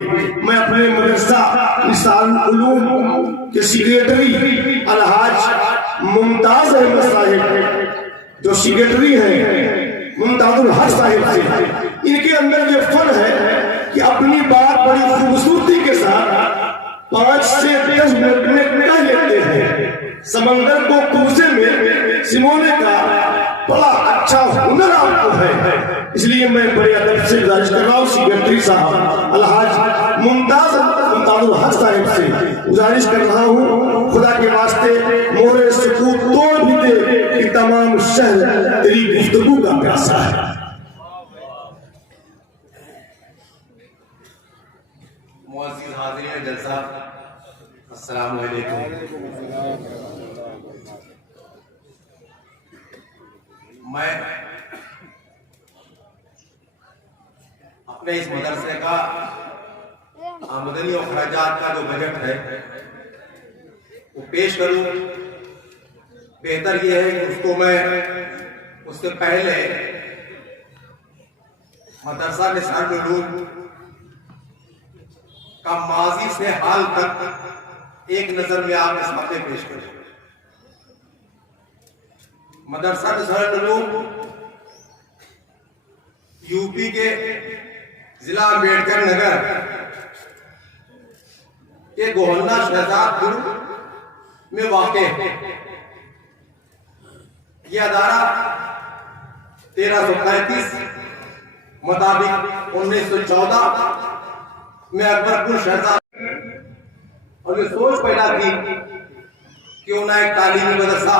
मैं अपने मदरसा निसारुल उलूम के सेक्रेटरी अलहाज मुमताज अहमद साहिब, जो सेक्रेटरी हैं मुमताजुल हक साहिब से, इनके अंदर ये फन है कि अपनी बात बड़ी खूबसूरती के साथ 5 से 10 मिनट में कह लेते हैं। समंदर को कुर्से में सिमोने का बड़ा अच्छा हुनर आपको है, इसलिए मैं बड़े अदब से गुजारिश कर रहा हूँ सेक्रेटरी साहब अलहाज मुमताजुल हक साहिब से गुजारिश कर रहा हूँ, खुदा के वास्ते मोरे सुकूत तोड़ भी दे कि तमाम शहर तेरी गुफ्तगू का प्यासा है। मुअज़्ज़िज़ हाज़िरीन जलसा, अस्सलाम वालेकुम। मैं अपने इस मदरसे का आमदनी और खर्चात का जो बजट है वो पेश करूं। बेहतर यह है कि उसको मैं उससे पहले मदरसा निसारुल उलूम का माजी से हाल तक एक नजर में आपके सामने पेश करूं। मदरसा निसारुल उलूम यूपी के जिला अम्बेडकर नगर के गोहन्ना शहजादपुर में वाक़े है। यह अदारा 1335 मुताबिक 1914 में अकबरपुर शहजाद और ये सोच पैदा की क्यों ना एक तालीमी मदरसा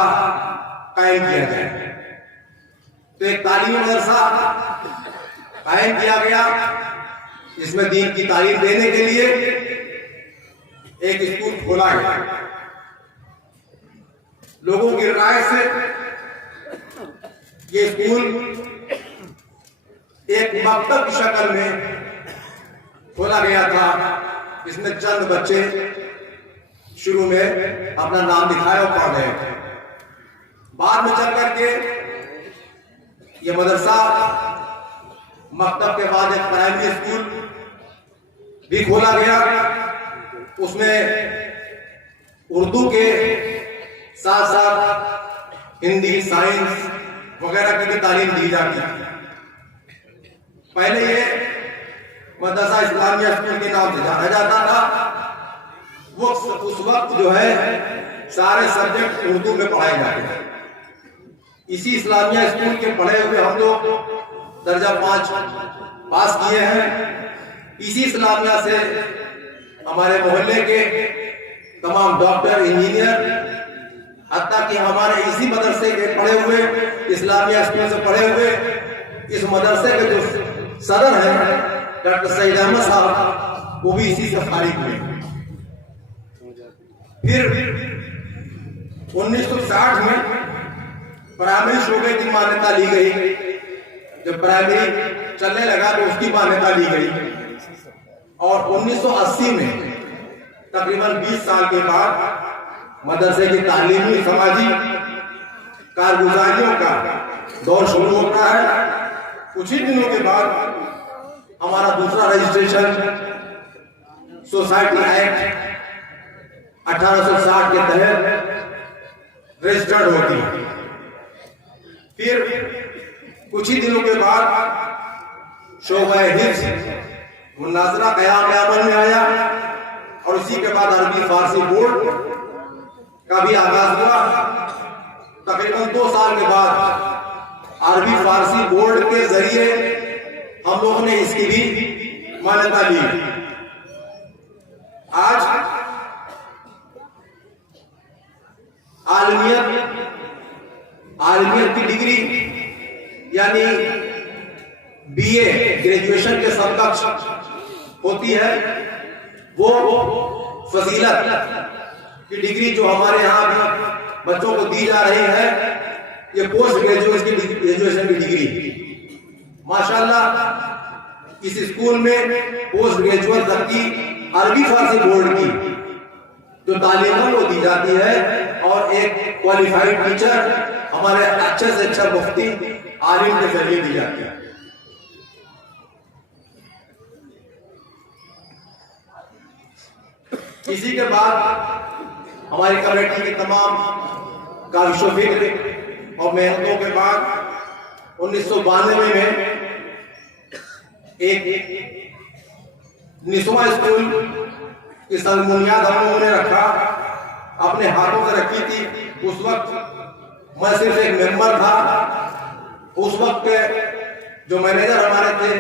कायम किया जाए। तो एक तालीमी मदरसा कायम किया गया, जिसमें दीन की तालीम देने के लिए एक स्कूल खोला गया। लोगों की राय से ये स्कूल एक मकतब की शक्ल में खोला गया था, जिसमें चंद बच्चे शुरू में अपना नाम लिखाए और पढ़ रहे थे। बाद में चल करके ये मदरसा मकतब के बाद एक प्राइमरी स्कूल भी खोला गया। उसमें उर्दू के साथ साथ हिंदी, साइंस वगैरह की भी तालीम दी जाती थी। पहले ये मदरसा इस्लामिया स्कूल के नाम से जाना जाता था। वो उस वक्त जो है सारे सब्जेक्ट उर्दू में पढ़ाए जाते थे। इसी इस्लामिया स्कूल के पढ़े हुए हम लोग दर्जा 5 पास किए हैं। इसी इस्लामिया से हमारे मोहल्ले के तमाम डॉक्टर, इंजीनियर, हत्ता कि हमारे इसी मदरसे के पढ़े हुए, इस्लामिया स्कूल से पढ़े हुए इस मदरसे के जो सदर हैं डॉक्टर सईद अहमद साहब, वो भी इसी से फारिग हुए। फिर 1960 में प्राइमरी शोबे की मान्यता ली गई। जब प्राइमरी चलने लगा तो उसकी मान्यता ली गई और 1980 में तकरीबन 20 साल के बाद मदरसे की तालीमी, समाजी कारगुजारियों का दौर शुरू होता है। कुछ ही दिनों के बाद हमारा दूसरा रजिस्ट्रेशन सोसाइटी एक्ट 1860 के तहत रजिस्टर्ड होती है। फिर कुछ ही दिनों के बाद शोबा हिफ्ज़ मुनाज़रा क़याम अमल में आया और उसी के बाद अरबी फारसी बोर्ड का भी आगाज हुआ। तकरीबन 2 साल के बाद अरबी फारसी बोर्ड के जरिए हम लोगों ने इसकी भी मान्यता ली। आज आलमियत की डिग्री यानी बीए ग्रेजुएशन के समकक्ष होती है। वो फजीलत की डिग्री जो हमारे यहाँ भी बच्चों को दी जा रही है, ये पोस्ट ग्रेजुएशन की डिग्री। माशाल्लाह इस स्कूल में पोस्ट ग्रेजुएट तक की अरबी फारसी बोर्ड की जो तालीम वो दी जाती है और एक क्वालिफाइड टीचर हमारे अच्छे से अच्छा मुफ्ती आलिम के जरिए दी जाती है। इसी के बाद हमारी कमेटी की तमाम काविश फिक्र और मेहनतों के बाद 1992 में एक निस्वा स्कूल की बुनियाद हम लोगों ने रखा, अपने हाथों से रखी थी। उस वक्त मैं सिर्फ एक मेंबर था। उस वक्त के जो मैनेजर हमारे थे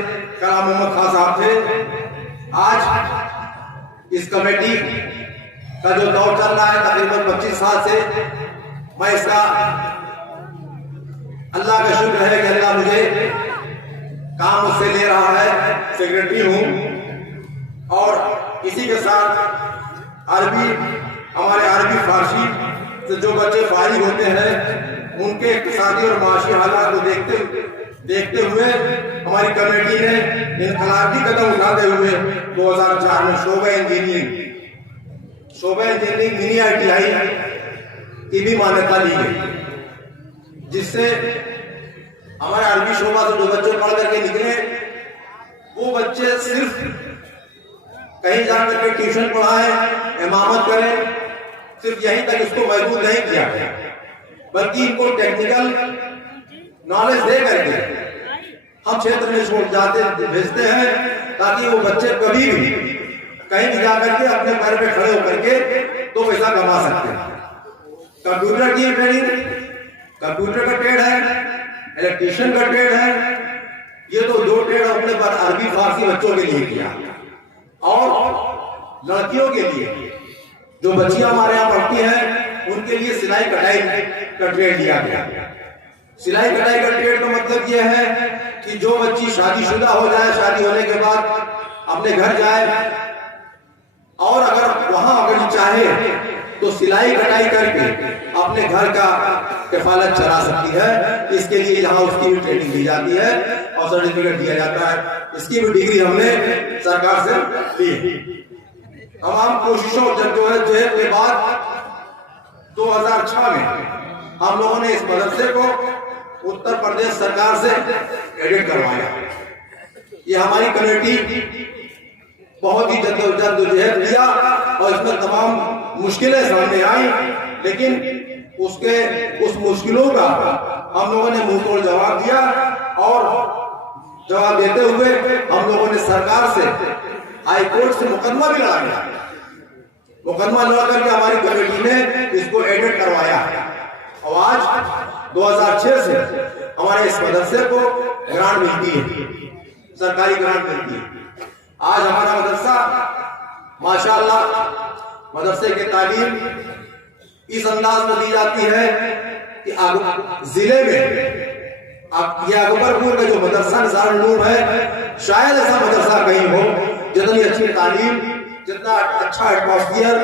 कलाम मोहम्मद खान साहब थे। आज इस कमेटी का जो दौर चल रहा है तकरीबन 25 साल से, मैं इसका अल्लाह का शुक्र है कि अल्लाह मुझे काम मुझसे ले रहा है, सेक्रेटरी हूं। और इसी के साथ हमारे अरबी फारसी से जो बच्चे फारिग होते हैं उनके इक़्तिसादी और माशी हालात को देखते हुए हमारी कमेटी ने इनकलाबी कदम उठाते हुए 2004 में शोबा इंजीनियरिंग मिनी ITI की भी मान्यता दी गई, जिससे हमारे अरबी शोबा से जो बच्चे पढ़ करके निकले वो बच्चे सिर्फ कहीं जाकर के ट्यूशन पढ़ाएं, इमामत करें, सिर्फ यहीं तक इसको महदूद नहीं किया गया, बल्कि इनको टेक्निकल नॉलेज दे करके हम क्षेत्र में भेजते हैं ताकि वो बच्चे कभी भी कहीं भी जाकर के अपने पैर पे खड़े होकर के तो पैसा कमा सकते हैं। कंप्यूटर की ट्रेनिंग, कंप्यूटर का ट्रेड है, इलेक्ट्रीशियन का ट्रेड है। ये तो दो ट्रेड अपने अरबी फारसी बच्चों के लिए किया। और लड़कियों के लिए जो बच्चियां हमारे यहाँ पढ़ती हैं उनके लिए सिलाई कढ़ाई का ट्रेड दिया गया। सिलाई कढ़ाई का ट्रेड का मतलब यह है कि जो बच्ची शादीशुदा हो जाए, शादी होने के बाद अपने घर जाए और अगर वहां चाहे तो सिलाई कढ़ाई करके अपने घर का किफालत चला सकती है। इसके लिए यहाँ उसकी भी ट्रेनिंग दी जाती है और सर्टिफिकेट दिया जाता है। इसकी भी डिग्री हमने सरकार से ली। तमाम कोशिशों जद्दोजहद के बाद 2006 में हम लोगों ने इस मदरसे को उत्तर प्रदेश सरकार से एडिट करवाया। ये हमारी कमेटी बहुत ही जद्दोजहद किया और इसमें तमाम मुश्किलें सामने आई, लेकिन उस मुश्किलों का हम लोगों ने मुंह तोड़ जवाब दिया। और जवाब देते हुए हम लोगों ने सरकार से हाई कोर्ट से मुकदमा भी लड़ा। मुकदमा लड़ा करके हमारी कमेटी ने इसको एडिट करवाया और आज 2006 से हमारे इस मदरसे को ग्रांट मिलती है, सरकारी ग्रांट मिलती है। आज हमारा मदरसा माशाअल्लाह मदरसे की तालीम इस अंदाज में दी जाती है कि जिले में ये अकबरपुर का जो मदरसा निज़ारुल उलूम है, शायद ऐसा मदरसा कहीं हो जितनी अच्छी तालीम, जितना अच्छा एटमॉस्फियर,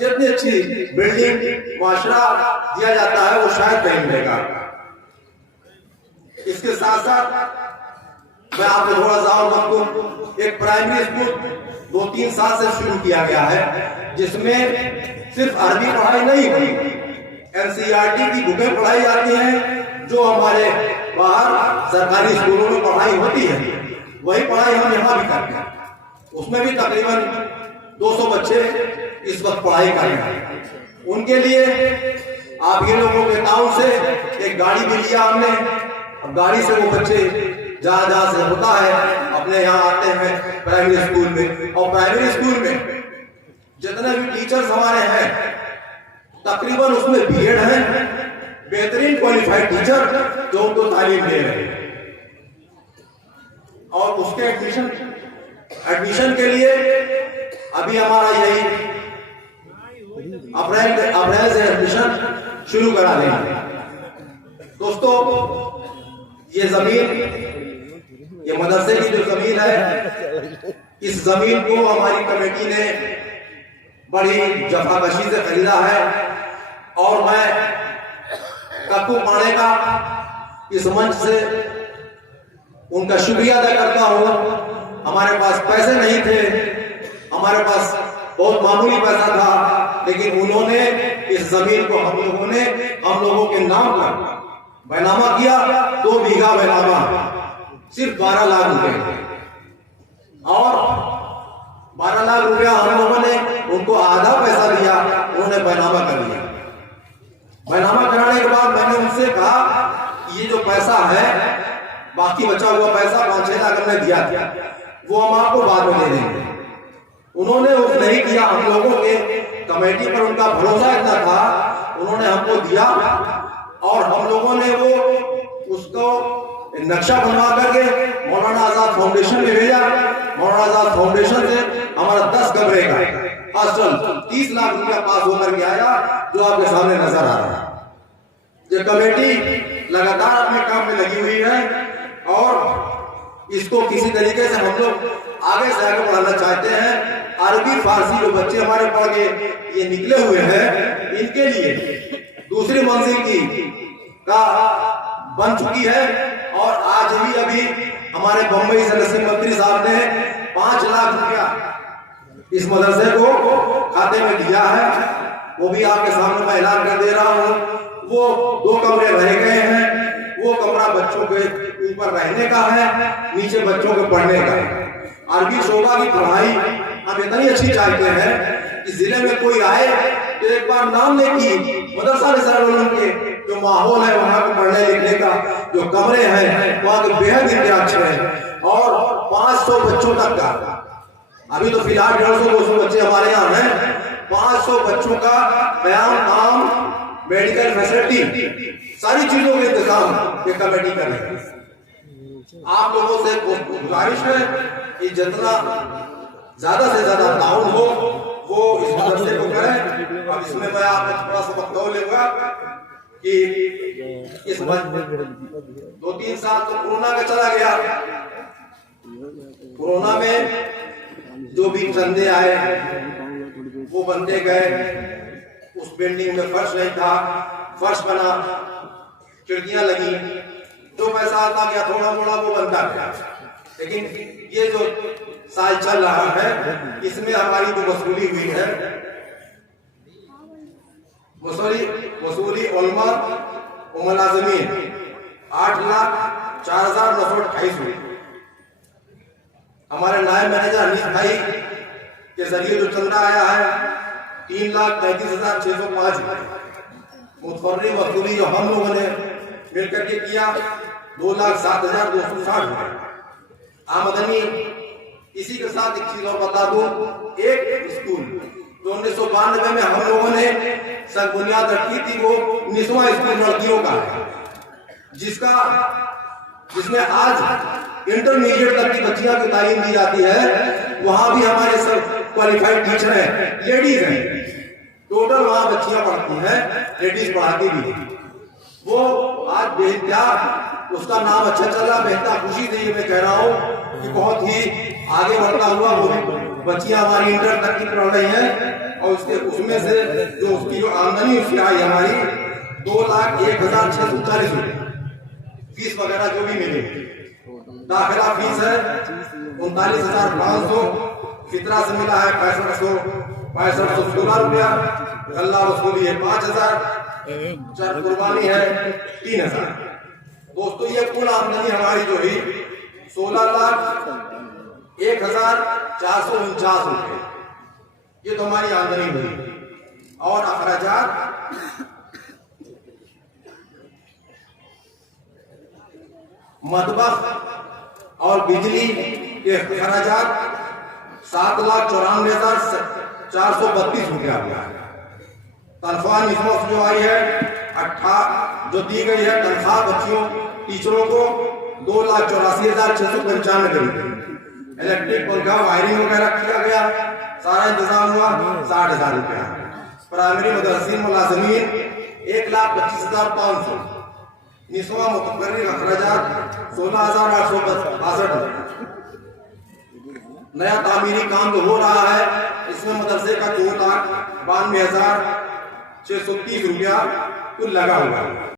जितनी अच्छी बिल्डिंग माशरा दिया जाता है वो शायद कहीं मिलेगा। इसके साथ साथ मैं आपको थोड़ा सा और बताऊं, एक प्राइमरी स्कूल 2-3 साल से शुरू किया गया है जिसमें सिर्फ अरबी पढ़ाई नहीं हुई, NCERT की बुकें पढ़ाई जाती हैं जो हमारे बाहर सरकारी स्कूलों में पढ़ाई होती है, वही पढ़ाई हम यहाँ भी करते हैं। उसमें भी तकरीबन 200 बच्चे इस वक्त पढ़ाई कर रहे हैं। उनके लिए आप ये लोगों के ताउन से एक गाड़ी भी लिया हमने। अब गाड़ी से वो बच्चे जहां से होता है अपने यहाँ आते हैं प्राइमरी स्कूल में। और प्राइमरी स्कूल में जितने भी टीचर्स हमारे हैं तकरीबन उसमें बीएड है, बेहतरीन क्वालिफाइड टीचर जो उनको तालीम दे रहे हैं। और उसके एडमिशन के लिए अभी हमारा यही अप्रैल से एडमिशन शुरू करा देंगे। दोस्तों, ये जमीन, ये मदरसे की जो जमीन है, इस जमीन को हमारी कमेटी ने बड़ी जफाकशी से खरीदा है। और मैं कक्कू पाड़े का इस मंच से उनका शुक्रिया अदा करता हूँ। हमारे पास पैसे नहीं थे, हमारे पास बहुत मामूली पैसा था, लेकिन उन्होंने इस जमीन को हम लोगों के नाम पर बैनामा किया। 2 बीघा बैनामा सिर्फ 12 लाख रुपए। और 12 लाख रुपया हम लोगों ने उनको आधा पैसा दिया, उन्होंने बैनामा कर लिया। बैनामा कराने के बाद मैंने उनसे कहा ये जो पैसा है, बाकी बचा हुआ पैसा 5-6 लाख हमने दिया था, वो हम आपको बाद में दे देंगे। उन्होंने उस नहीं किया। हम लोगों के कमेटी पर उनका भरोसा इतना था, उन्होंने हमको दिया और हम लोगों ने वो उसको नक्शा बनवा करके मौलाना आजाद फाउंडेशन में भेजा। मौलाना आजाद फाउंडेशन से हमारा 10 कमरे का हॉस्टल 30 लाख रुपया पास होकर के आया, जो आपके सामने नजर आ रहा है। ये कमेटी लगातार अपने काम में लगी हुई है और इसको किसी तरीके से हम लोग आगे से आगे बढ़ाना चाहते हैं। अरबी फारसी जो बच्चे हमारे पढ़ के ये निकले हुए हैं, इनके लिए दूसरी मंजिल की का बन चुकी है। और आज भी अभी हमारे बम्बई से नसीम मंत्री साहब ने 5 लाख रुपया इस मदरसे को खाते में दिया है। वो भी आपके सामने मैं ऐलान कर दे रहा हूँ। वो 2 कमरे रह गए हैं, वो कमरा बच्चों के ऊपर रहने का है, नीचे बच्चों के पढ़ने का है। अरबी शोभा की पढ़ाई हम इतनी अच्छी चाहते हैं कि जिले में कोई आए तो एक बार नाम ले कि मदरसा निसार के जो माहौल है, वहाँ पे पढ़ने लिखने का जो कमरे हैं, वहाँ के बेहद इंतजाज है। और 500 बच्चों तक का, अभी तो फिलहाल 150-200 बच्चे हमारे यहाँ हैं, 500 बच्चों का बयान, काम, मेडिकल फैसिलिटी, सारी चीजों के इंतजाम ये कमेटी कर रही है। आप लोगों से गुजारिश है कि जितना ज्यादा से ज्यादा ताउन हो वो इस मदरसे को करें। अब इसमें मैं आपको थोड़ा सा वक्त लेगा कि इस 2-3 साल तो कोरोना का चला गया। कोरोना में जो भी चंदे आए वो बनते गए। उस बिल्डिंग में फर्श नहीं था, फर्श बना, खिड़कियां लगी, जो पैसा आता गया थोड़ा थोड़ा वो बनता गया। लेकिन ये जो साल चल रहा है, इसमें हमारी जो वसूली हुई है, वसूली उलमा व मुलाज़िमीन 8,04,928 हुई। हमारे नायब मैनेजर अनीस भाई के जरिए जो चंदा आया है 3,33,605 मुतफर्री वसूली जो हम लोगों ने मिलकर के किया 2,07,260 हुए। आमदनी इसी के साथ एक चीज और बता दूं, एक स्कूल जो 1992 में हम लोगों ने सर बुनियाद रखी थी, वो 19वां स्कूल लड़कियों का है, जिसमें आज इंटरमीडिएट तक की बच्चियों की तालीम दी जाती है। वहां भी हमारे सब क्वालिफाइड टीचर हैं, लेडीज हैं। टोटल वहां बच्चियां पढ़ती हैं, लेडीज पढ़ाती भी हैं। वो आज बेहतया उसका नाम अच्छा चल रहा, बेहतर खुशी से ये मैं कह रहा हूँ कि बहुत ही आगे बढ़ता हुआ वो भी बच्चियां हमारी इंटर तक की पढ़ रही हैं। और उसमें से जो उसकी जो आमदनी उसकी आई हमारी 2,01,640 रुपये, फीस वगैरह जो भी मिली। दाखिला फीस है 39,500, फितरा से मिला है 6516 रुपया, गल्ला वसूली है 5,000, कुर्बानी है 3,000। दोस्तों ये कुल आमदनी हमारी जो हुई 16,01,449 रुपये, ये तो हमारी आमदनी हुई। और अखराजात मतबख और बिजली के अखराजात 7,94,432 रुपया हुआ है। तनख्वाह निस्बत जो आई है जो दी गई है तनख्वाह बच्चियों टीचरों को 2,84,695 रुपये। इलेक्ट्रिक पंखा वायरिंग वगैरह किया गया, सारा इंतजाम हुआ 60,000 रुपया। प्राइमरी मदरसीन मुलाज़िमीन 1,25,500। निस्वा मुतकर्रिर अखराजात 16,862। नया तामीरी काम जो हो रहा है, इसमें मदरसे का 2,92,630 रुपया कुल लगा हुआ है।